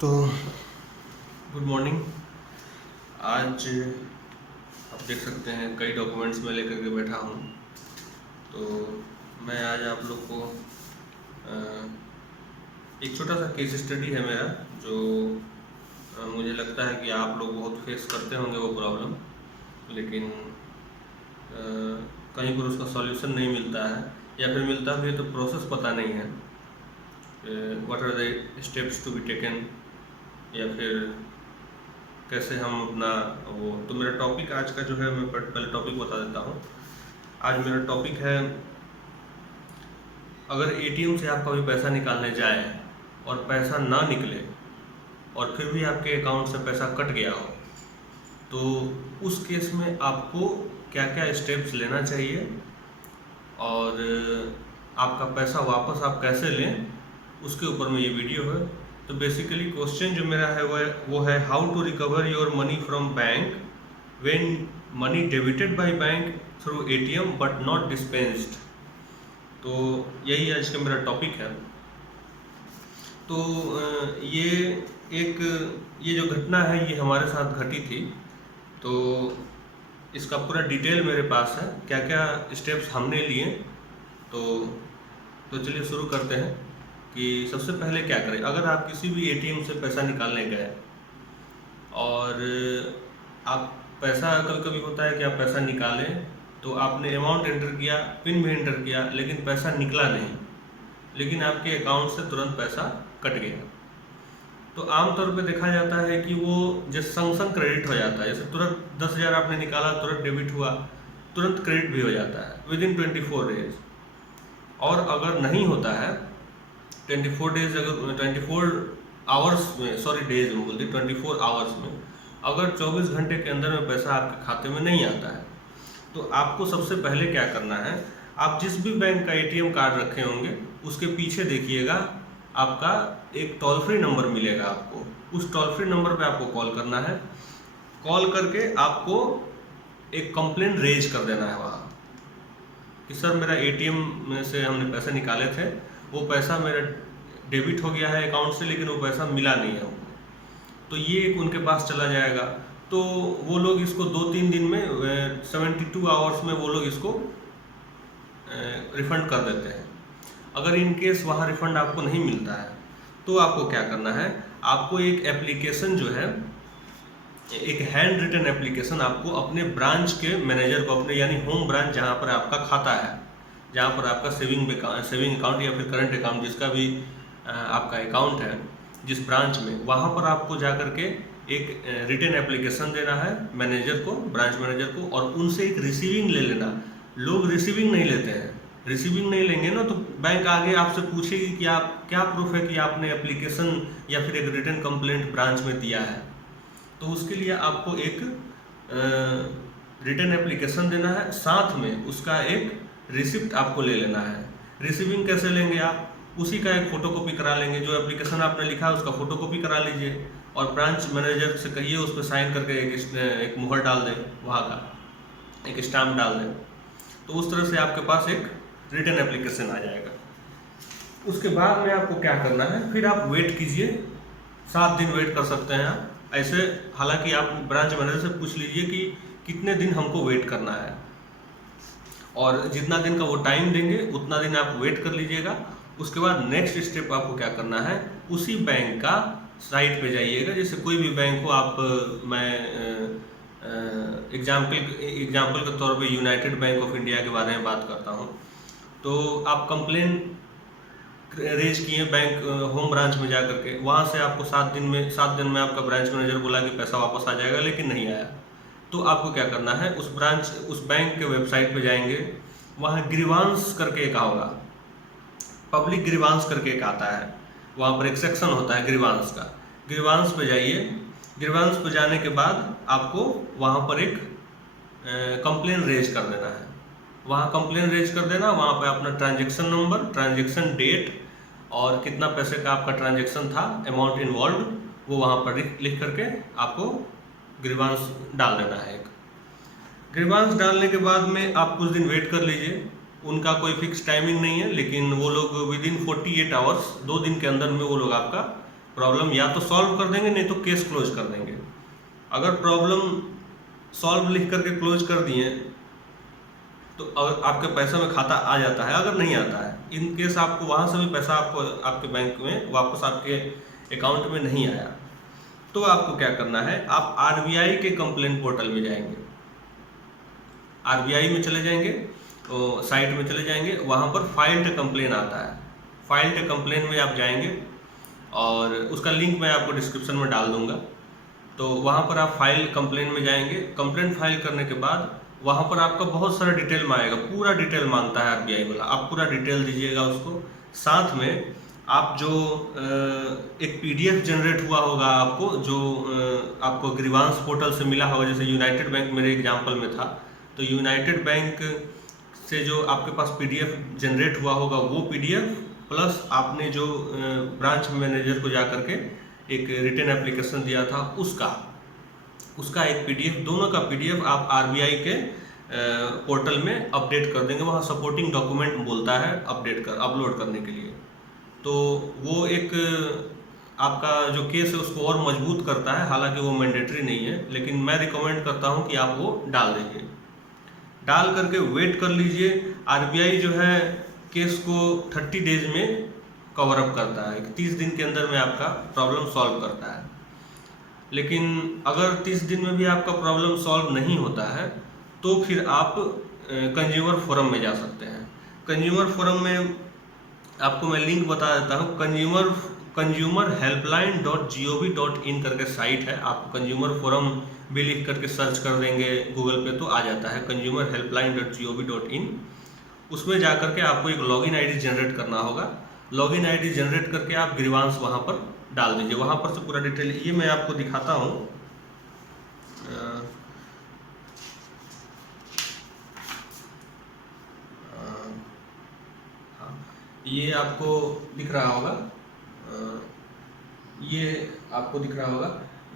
तो good morning. आज आप देख सकते हैं कई डॉक्यूमेंट्स में लेकर के बैठा हूँ। तो मैं आज आप लोग को एक छोटा सा केस स्टडी है मेरा, जो मुझे लगता है कि आप लोग बहुत फेस करते होंगे वो प्रॉब्लम, लेकिन कहीं पर उसका सॉल्यूशन नहीं मिलता है, या फिर मिलता भी है तो प्रोसेस पता नहीं है, what are the steps to be taken, या फिर कैसे हम अपना वो। तो मेरा टॉपिक आज का जो है, मैं पहले टॉपिक बता देता हूँ। आज मेरा टॉपिक है, अगर एटीएम से आप कभी पैसा निकालने जाए और पैसा ना निकले और फिर भी आपके अकाउंट से पैसा कट गया हो, तो उस केस में आपको क्या क्या स्टेप्स लेना चाहिए और आपका पैसा वापस आप कैसे लें, उसके ऊपर में ये वीडियो है। तो बेसिकली क्वेश्चन जो मेरा है वो है how to recover your money from bank when money debited by bank through ATM but not dispensed. तो यही आज का मेरा टॉपिक है। तो ये जो घटना है ये हमारे साथ घटी थी, तो इसका पूरा डिटेल मेरे पास है, क्या क्या स्टेप्स हमने लिए। तो चलिए शुरू करते हैं कि सबसे पहले क्या करें। अगर आप किसी भी एटीएम से पैसा निकालने गए और आप पैसा, कभी कभी होता है कि आप पैसा निकालें तो आपने अमाउंट एंटर किया, पिन भी एंटर किया, लेकिन पैसा निकला नहीं, लेकिन आपके अकाउंट से तुरंत पैसा कट गया। तो आमतौर पे देखा जाता है कि वो जैसे संग क्रेडिट हो जाता है। जैसे तुरंत 10,000 आपने निकाला, तुरंत डेबिट हुआ, तुरंत क्रेडिट भी हो जाता है विदिन 24 डेज। और अगर नहीं होता है 24 डेज, अगर 24 आवर्स में, सॉरी डेज में बोलते, 24 आवर्स में अगर 24 घंटे के अंदर में पैसा आपके खाते में नहीं आता है, तो आपको सबसे पहले क्या करना है, आप जिस भी बैंक का एटीएम कार्ड रखे होंगे उसके पीछे देखिएगा, आपका एक टोल फ्री नंबर मिलेगा आपको। उस टोल फ्री नंबर पे आपको कॉल करना है। कॉल करके आपको एक कंप्लेंट रेज कर देना है वहाँ कि सर मेरा एटीएम में से हमने पैसे निकाले थे, वो पैसा मेरा डेबिट हो गया है अकाउंट से, लेकिन वो पैसा मिला नहीं है हमको। तो ये एक उनके पास चला जाएगा। तो वो लोग इसको 2-3 दिन में 72 आवर्स में वो लोग इसको रिफंड कर देते हैं। अगर इन केस वहाँ रिफंड आपको नहीं मिलता है तो आपको क्या करना है, आपको एक एप्लीकेशन जो है, एक हैंड रिटन एप्लीकेशन आपको अपने ब्रांच के मैनेजर को, अपने यानी होम ब्रांच जहाँ पर आपका खाता है, जहाँ पर आपका सेविंग अकाउंट या फिर करंट अकाउंट, जिसका भी आपका अकाउंट है जिस ब्रांच में, वहाँ पर आपको जा कर के एक रिटन एप्लीकेशन देना है मैनेजर को, ब्रांच मैनेजर को, और उनसे एक रिसीविंग ले लेना। लोग रिसीविंग नहीं लेते हैं। रिसीविंग नहीं लेंगे ना तो बैंक आगे आपसे पूछेगी कि आप क्या प्रूफ है कि आपने एप्लीकेशन या फिर एक रिटन कंप्लेंट ब्रांच में दिया है। तो उसके लिए आपको एक रिटन एप्लीकेशन देना है, साथ में उसका एक रिसिप्ट आपको ले लेना है। रिसीविंग कैसे लेंगे आप, उसी का एक फ़ोटोकॉपी करा लेंगे, जो एप्लीकेशन आपने लिखा है उसका फ़ोटोकॉपी करा लीजिए और ब्रांच मैनेजर से कहिए उस पर साइन करके एक मुहर डाल दें, वहाँ का एक स्टाम्प डाल दें। तो उस तरह से आपके पास एक रिटन एप्लीकेशन आ जाएगा। उसके बाद में आपको क्या करना है, फिर आप वेट कीजिए, 7 दिन वेट कर सकते हैं आप ऐसे। हालांकि आप ब्रांच मैनेजर से पूछ लीजिए कि कितने दिन हमको वेट करना है, और जितना दिन का वो टाइम देंगे उतना दिन आप वेट कर लीजिएगा। उसके बाद नेक्स्ट स्टेप आपको क्या करना है, उसी बैंक का साइट पे जाइएगा। जैसे कोई भी बैंक हो, आप मैं एग्जाम्पल के तौर पे यूनाइटेड बैंक ऑफ इंडिया के बारे में बात करता हूँ। तो आप कंप्लेन रेज किए बैंक होम ब्रांच में जा करके, वहाँ से आपको 7 दिन में आपका ब्रांच मैनेजर बोला कि पैसा वापस आ जाएगा, लेकिन नहीं आया। तो आपको क्या करना है, उस बैंक के वेबसाइट पे जाएंगे, वहाँ ग्रीवांस करके एक होगा, पब्लिक ग्रीवांस करके एक आता है, वहाँ पर एक सेक्शन होता है ग्रीवांस का। ग्रीवांस पे जाइए। ग्रीवांस पे जाने के बाद आपको वहाँ पर एक कंप्लेन रेज कर देना है। वहाँ कंप्लेन रेज कर देना, वहाँ पे अपना ट्रांजैक्शन नंबर, ट्रांजैक्शन डेट और कितना पैसे का आपका ट्रांजैक्शन था, अमाउंट इन्वॉल्व, वो वहाँ पर लिख करके आपको ग्रीवांस डाल देना है। एक ग्रीवांस डालने के बाद में आप कुछ दिन वेट कर लीजिए। उनका कोई फिक्स टाइमिंग नहीं है, लेकिन वो लोग विदिन 48 आवर्स, 2 दिन के अंदर में वो लोग आपका प्रॉब्लम या तो सॉल्व कर देंगे, नहीं तो केस क्लोज कर देंगे। अगर प्रॉब्लम सॉल्व लिख करके क्लोज कर दिए तो अगर आपके पैसा में खाता आ जाता है, अगर नहीं आता है, इन केस आपको वहाँ से भी पैसा आपको आपके बैंक में वापस आपके अकाउंट में नहीं आया, तो आपको क्या करना है, आप आरबीआई के कंप्लेंट पोर्टल में जाएंगे। आरबीआई में चले जाएंगे, तो साइट में चले जाएंगे, वहाँ पर फाइल्ड कंप्लेन आता है। फाइल्ड कंप्लेन में आप जाएंगे और उसका लिंक मैं आपको डिस्क्रिप्शन में डाल दूंगा। तो वहाँ पर आप फाइल कंप्लेन में जाएंगे। कंप्लेंट फाइल करने के बाद वहाँ पर आपका बहुत सारा डिटेल मांगेगा, पूरा डिटेल मांगता है आरबीआई वाला, आप पूरा डिटेल दीजिएगा उसको। साथ में आप जो एक पीडीएफ जनरेट हुआ होगा आपको, जो आपको ग्रीवांस पोर्टल से मिला होगा, जैसे यूनाइटेड बैंक मेरे एग्जांपल में था, तो यूनाइटेड बैंक से जो आपके पास पीडीएफ जनरेट हुआ होगा वो पीडीएफ प्लस आपने जो ब्रांच मैनेजर को जा करके एक रिटन एप्लीकेशन दिया था उसका एक पीडीएफ, दोनों का पीडीएफ आप आरबीआई के पोर्टल में अपडेट कर देंगे। वहाँ सपोर्टिंग डॉक्यूमेंट बोलता है अपलोड करने के लिए। तो वो एक आपका जो केस है उसको और मजबूत करता है, हालांकि वो मैंडेटरी नहीं है, लेकिन मैं रिकमेंड करता हूँ कि आप वो डाल दीजिए। डाल करके वेट कर लीजिए। आरबीआई जो है केस को 30 डेज में कवर अप करता है, 30 दिन के अंदर में आपका प्रॉब्लम सॉल्व करता है। लेकिन अगर 30 दिन में भी आपका प्रॉब्लम सॉल्व नहीं होता है तो फिर आप कंज्यूमर फोरम में जा सकते हैं। कंज्यूमर फोरम में आपको मैं लिंक बता देता हूँ, कंज्यूमर helpline.gov.in करके साइट है। आप कंज्यूमर फोरम भी लिख करके सर्च कर देंगे गूगल पे तो आ जाता है कंज्यूमर helpline.gov.in। उसमें जा करके आपको एक लॉगिन आईडी जनरेट करना होगा। लॉगिन आईडी जनरेट करके आप ग्रीवांस वहाँ पर डाल दीजिए। वहाँ पर से पूरा डिटेल ये मैं आपको दिखाता हूँ। ये आपको दिख रहा होगा, ये आपको दिख रहा होगा,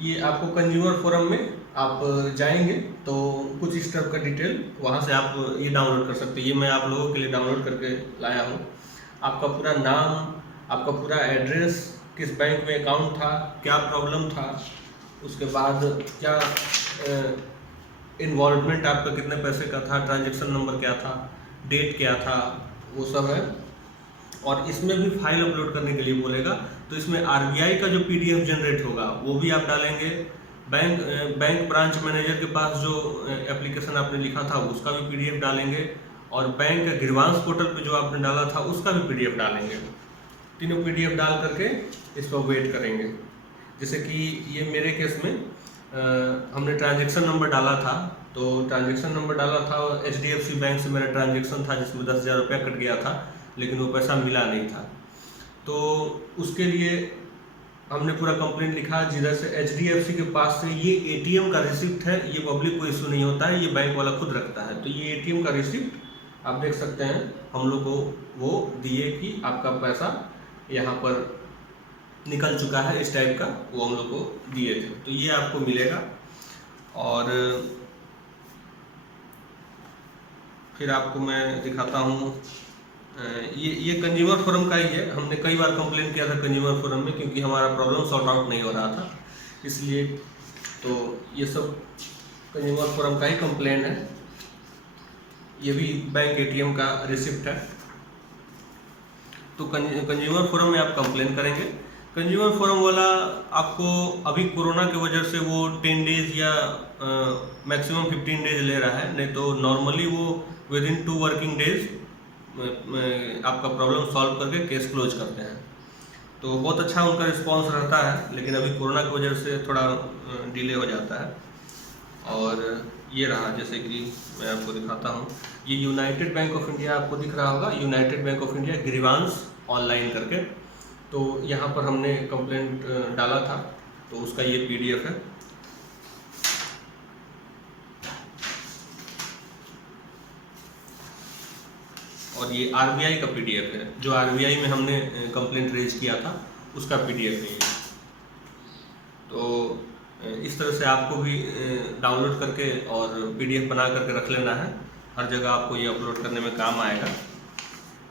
ये आपको कंज्यूमर फोरम में आप जाएंगे तो कुछ इस तरह का डिटेल वहाँ से आप ये डाउनलोड कर सकते हैं। ये मैं आप लोगों के लिए डाउनलोड करके लाया हूँ। आपका पूरा नाम, आपका पूरा एड्रेस, किस बैंक में अकाउंट था, क्या प्रॉब्लम था, उसके बाद क्या इन्वॉल्वमेंट आपका कितने पैसे का था, ट्रांजैक्शन नंबर क्या था, डेट क्या था, वो सब है। और इसमें भी फाइल अपलोड करने के लिए बोलेगा, तो इसमें आरबीआई का जो पीडीएफ जनरेट होगा वो भी आप डालेंगे। बैंक ब्रांच मैनेजर के पास जो एप्लीकेशन आपने लिखा था उसका भी पीडीएफ डालेंगे, और बैंक ग्रीवांस पोर्टल पे जो आपने डाला था उसका भी पीडीएफ डालेंगे। तीनों पीडीएफ डाल करके इस पर वेट करेंगे। जैसे कि ये मेरे केस में हमने ट्रांजैक्शन नंबर डाला था, तो ट्रांजैक्शन नंबर डाला था HDFC बैंक से मेरा ट्रांजैक्शन था जिसमें 10,000 रुपया कट गया था, लेकिन वो पैसा मिला नहीं था। तो उसके लिए हमने पूरा कंप्लेंट लिखा, जिधर से HDFC के पास से ये ATM का रिसिप्ट है, ये पब्लिक को इशू नहीं होता है, ये बैंक वाला खुद रखता है। तो ये ATM का रिसिप्ट आप देख सकते हैं, हम लोग को वो दिए कि आपका पैसा यहाँ पर निकल चुका है, इस टाइप का वो हम लोग को दिए थे। तो ये आपको मिलेगा। और फिर आपको मैं दिखाता हूँ, ये कंज्यूमर फोरम का ही है। हमने कई बार कंप्लेन किया था कंज्यूमर फोरम में, क्योंकि हमारा प्रॉब्लम सॉर्ट आउट नहीं हो रहा था, इसलिए। तो ये सब कंज्यूमर फोरम का ही कंप्लेन है। ये भी बैंक ATM का रिसिप्ट है। तो कंज्यूमर फोरम में आप कंप्लेन करेंगे। कंज्यूमर फोरम वाला आपको अभी कोरोना की वजह से वो 10 डेज या मैक्सिमम 15 डेज ले रहा है, नहीं तो नॉर्मली वो विदिन 2 वर्किंग डेज आपका प्रॉब्लम सॉल्व करके केस क्लोज करते हैं। तो बहुत अच्छा उनका रिस्पांस रहता है, लेकिन अभी कोरोना की वजह से थोड़ा डिले हो जाता है। और ये रहा, जैसे कि मैं आपको दिखाता हूँ, ये यूनाइटेड बैंक ऑफ इंडिया आपको दिख रहा होगा, United bank of India grievance online करके। तो यहाँ पर हमने कंप्लेंट डाला था, तो उसका ये PDF है। और ये RBI का PDF है, जो RBI में हमने कंप्लेंट रेज किया था उसका PDF है ये। तो इस तरह से आपको भी डाउनलोड करके और PDF बना करके रख लेना है, हर जगह आपको ये अपलोड करने में काम आएगा।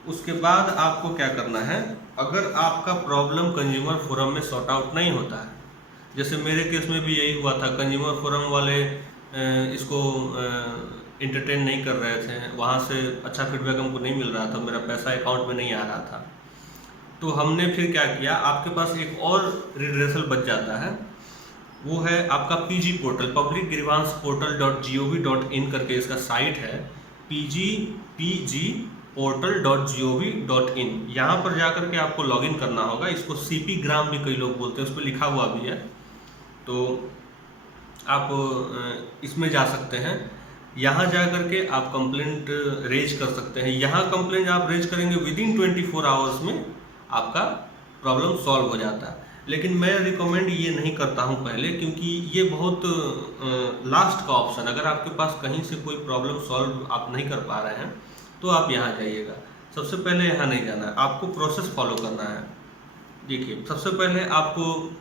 उसके बाद आपको क्या करना है, अगर आपका प्रॉब्लम कंज्यूमर फोरम में सॉर्ट आउट नहीं होता है, जैसे मेरे केस में भी यही हुआ था, कंज्यूमर फोरम वाले इसको इंटरटेन नहीं कर रहे थे, वहाँ से अच्छा फीडबैक हमको नहीं मिल रहा था, मेरा पैसा अकाउंट में नहीं आ रहा था। तो हमने फिर क्या किया, आपके पास एक और रिड्रेसल बच जाता है, वो है आपका PG portal, public grievance portal .gov.in करके इसका साइट है, pg portal.gov.in। यहाँ पर जाकर के आपको लॉगिन करना होगा। इसको सीपी ग्राम भी कई लोग बोलते हैं, उस पर लिखा हुआ भी है, तो आप इसमें जा सकते हैं। यहाँ जा करके आप कंप्लेंट रेज कर सकते हैं। यहाँ कंप्लेंट आप रेज करेंगे विदिन 24 आवर्स में आपका प्रॉब्लम सॉल्व हो जाता है। लेकिन मैं रिकमेंड ये नहीं करता हूँ पहले, क्योंकि ये बहुत लास्ट का ऑप्शन, अगर आपके पास कहीं से कोई प्रॉब्लम सॉल्व आप नहीं कर पा रहे हैं तो आप यहाँ जाइएगा। सबसे पहले यहाँ नहीं जाना है, आपको प्रोसेस फॉलो करना है। देखिए, सबसे पहले आपको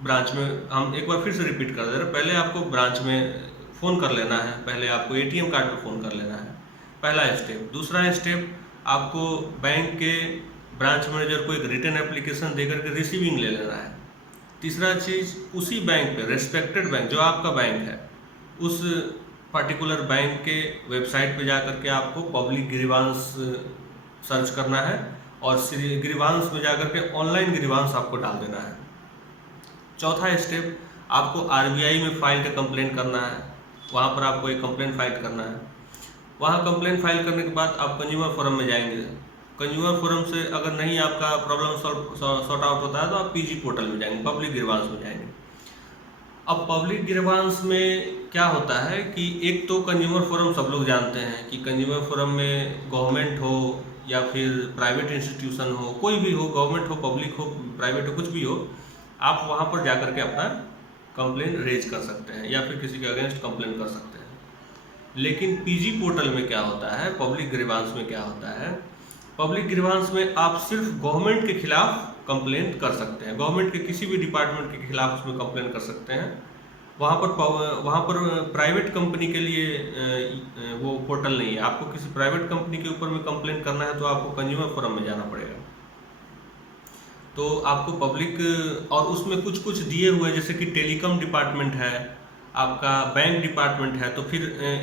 ब्रांच में, हम एक बार फिर से रिपीट कर दे रहे हैं, पहले आपको ब्रांच में फ़ोन कर लेना है, पहले आपको एटीएम कार्ड पर फ़ोन कर लेना है, पहला स्टेप। दूसरा स्टेप, आपको बैंक के ब्रांच मैनेजर को एक रिटन एप्लीकेशन देकर के रिसीविंग ले लेना है। तीसरा चीज़, उसी बैंक पे, रेस्पेक्टेड बैंक जो आपका बैंक है, उस पर्टिकुलर बैंक के वेबसाइट पे जाकर के आपको पब्लिक ग्रीवांस सर्च करना है और ग्रीवांस में जाकर के ऑनलाइन ग्रीवांस आपको डाल देना है। चौथा स्टेप, आपको आरबीआई में फाइल का कंप्लेंट करना है, वहाँ पर आपको एक कंप्लेंट फाइल करना है। वहाँ कंप्लेंट फाइल करने के बाद आप कंज्यूमर फोरम में जाएंगे। कंज्यूमर फोरम से अगर नहीं आपका प्रॉब्लम सॉर्ट आउट होता है तो आप पीजी पोर्टल में जाएंगे, पब्लिक ग्रीवांस में जाएंगे। अब पब्लिक ग्रीवांस में क्या होता है कि एक तो कंज्यूमर फोरम सब लोग जानते हैं कि कंज्यूमर फोरम में गवर्नमेंट हो या फिर प्राइवेट इंस्टीट्यूशन हो, कोई भी हो, गवर्नमेंट हो, पब्लिक हो, प्राइवेट हो, कुछ भी हो, आप वहाँ पर जाकर के अपना कंप्लेंट रेज कर सकते हैं या फिर किसी के अगेंस्ट कंप्लेंट कर सकते हैं। लेकिन पीजी पोर्टल में क्या होता है, पब्लिक ग्रीवांस में क्या होता है, पब्लिक ग्रीवांस में आप सिर्फ गवर्नमेंट के खिलाफ कंप्लेंट कर सकते हैं, गवर्नमेंट के किसी भी डिपार्टमेंट के खिलाफ उसमें कंप्लेंट कर सकते हैं। वहाँ पर प्राइवेट कंपनी के लिए वो पोर्टल नहीं है। आपको किसी प्राइवेट कंपनी के ऊपर में कंप्लेंट करना है तो आपको कंज्यूमर फोरम में जाना पड़ेगा। तो आपको पब्लिक, और उसमें कुछ कुछ दिए हुए, जैसे कि टेलीकॉम डिपार्टमेंट है, आपका बैंक डिपार्टमेंट है, तो फिर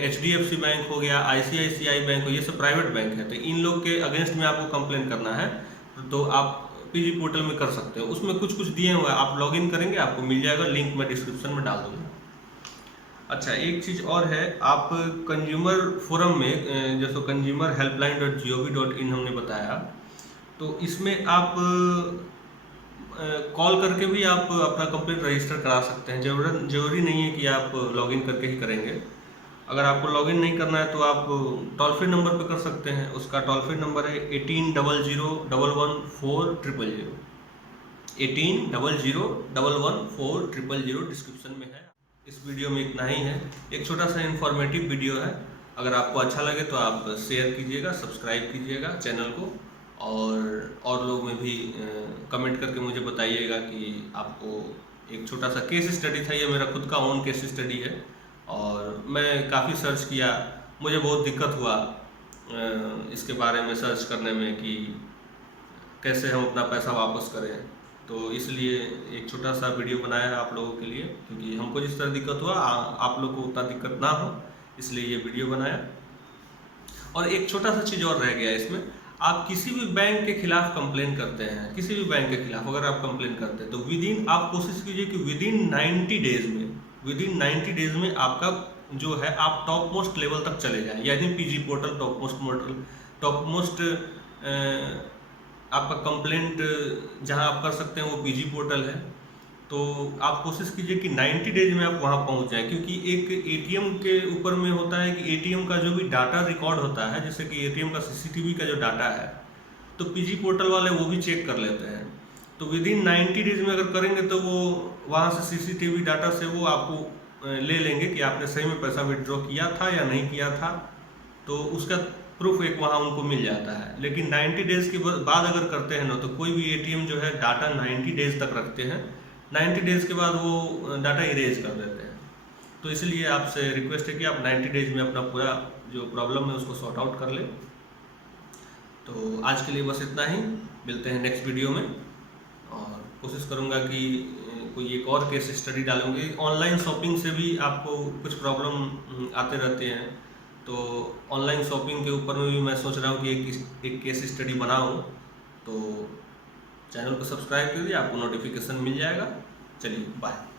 HDFC बैंक हो गया, ICICI बैंक हो, ये सब प्राइवेट बैंक है, तो इन लोग के अगेंस्ट में आपको कंप्लेंट करना है तो आप पीजी पोर्टल में कर सकते हो। उसमें कुछ कुछ दिए हुए हैं, आप लॉगिन करेंगे आपको मिल जाएगा, लिंक मैं डिस्क्रिप्शन में डाल दूँगा। अच्छा, एक चीज़ और है, आप कंज्यूमर फोरम में, जैसे कंज्यूमर हेल्पलाइन.gov.in हमने बताया, तो इसमें आप कॉल करके भी आप अपना कंप्लेंट रजिस्टर करा सकते हैं। जरूरी नहीं है कि आप लॉगिन करके ही करेंगे। अगर आपको लॉगिन नहीं करना है तो आप टोल फ्री नंबर पे कर सकते हैं। उसका टोल फ्री नंबर है 1800111400, 1800111400, डिस्क्रिप्शन में है। इस वीडियो में इतना ही है, एक छोटा सा इन्फॉर्मेटिव वीडियो है। अगर आपको अच्छा लगे तो आप शेयर कीजिएगा, सब्सक्राइब कीजिएगा चैनल को, और लोग में भी कमेंट करके मुझे बताइएगा कि आपको, एक छोटा सा केस स्टडी था, ये मेरा खुद का ओन केस स्टडी है, और मैं काफ़ी सर्च किया, मुझे बहुत दिक्कत हुआ इसके बारे में सर्च करने में कि कैसे हम अपना पैसा वापस करें। तो इसलिए एक छोटा सा वीडियो बनाया है आप लोगों के लिए, क्योंकि हमको जिस तरह दिक्कत हुआ आप लोग को उतना दिक्कत ना हो, इसलिए ये वीडियो बनाया। और एक छोटा सा चीज़ और रह गया इसमें, आप किसी भी बैंक के खिलाफ कंप्लेन करते हैं, किसी भी बैंक के खिलाफ अगर आप कंप्लेन करते हैं तो आप कोशिश कीजिए कि विदिन 90 डेज में आपका जो है आप टॉप मोस्ट लेवल तक चले जाएं। यानी पीजी पोर्टल टॉप मोस्ट आपका कंप्लेंट जहां आप कर सकते हैं वो पीजी पोर्टल है। तो आप कोशिश कीजिए कि 90 डेज में आप वहां पहुंच जाएं, क्योंकि एक एटीएम के ऊपर में होता है कि एटीएम का जो भी डाटा रिकॉर्ड होता है, जैसे कि एटीएम का सीसीटीवी का जो डाटा है, तो पीजी पोर्टल वाले वो भी चेक कर लेते हैं। तो विदिन 90 डेज में अगर करेंगे तो वो वहाँ से सीसीटीवी डाटा से वो आपको ले लेंगे कि आपने सही में पैसा विड्रॉ किया था या नहीं किया था, तो उसका प्रूफ एक वहाँ उनको मिल जाता है। लेकिन 90 डेज के बाद अगर करते हैं ना, तो कोई भी एटीएम जो है डाटा 90 डेज तक रखते हैं, 90 डेज के बाद वो डाटा इरेज कर देते हैं। तो इसलिए आपसे रिक्वेस्ट है कि आप 90 डेज में अपना पूरा जो प्रॉब्लम है उसको सॉर्ट आउट कर लें। तो आज के लिए बस इतना ही, मिलते हैं नेक्स्ट वीडियो में। और कोशिश करूँगा कि कोई एक और केस स्टडी डालूंगी। ऑनलाइन शॉपिंग से भी आपको कुछ प्रॉब्लम आते रहते हैं, तो ऑनलाइन शॉपिंग के ऊपर में भी मैं सोच रहा हूँ कि एक केस स्टडी बनाऊँ। तो चैनल को सब्सक्राइब कीजिए, आपको नोटिफिकेशन मिल जाएगा। चलिए बाय।